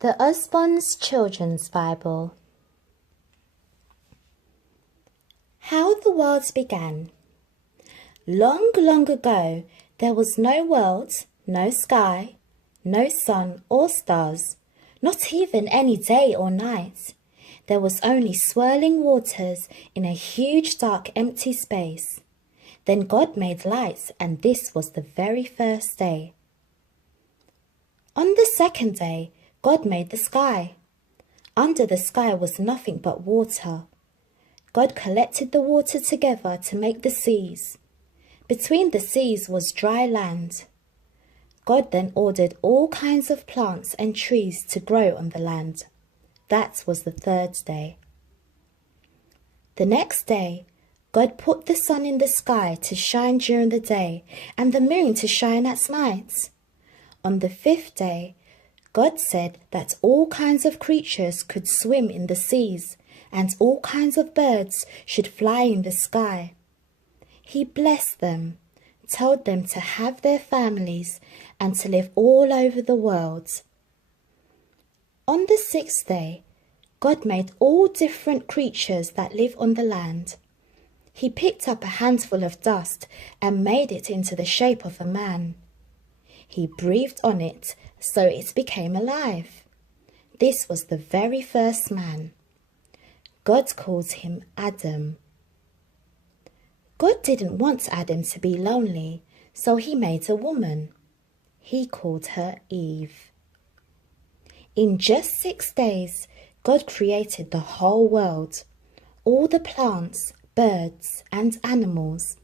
The Usborne's Children's Bible. How the world began. Long, long ago, there was no world, no sky, no sun or stars, not even any day or night. There was only swirling waters in a huge, dark, empty space. Then God made lights, and this was the very first day. On the second day, God made the sky. Under the sky was nothing but water. God collected the water together to make the seas. Between the seas was dry land. God then ordered all kinds of plants and trees to grow on the land. That was the third day. The next day, God put the sun in the sky to shine during the day and the moon to shine at night. On the fifth day, God said that all kinds of creatures could swim in the seas and all kinds of birds should fly in the sky. He blessed them, told them to have their families and to live all over the world. On the sixth day, God made all different creatures that live on the land. He picked up a handful of dust and made it into the shape of a man. He breathed on it, so it became alive. This was the very first man. God called him Adam. God didn't want Adam to be lonely, so he made a woman. He called her Eve. In just 6 days, God created the whole world, all the plants, birds, and animals,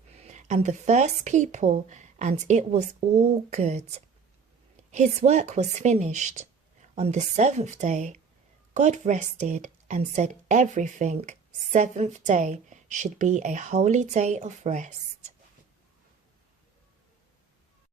and the first people, and it was all good. His work was finished. On the seventh day, God rested and said everything, seventh day, should be a holy day of rest.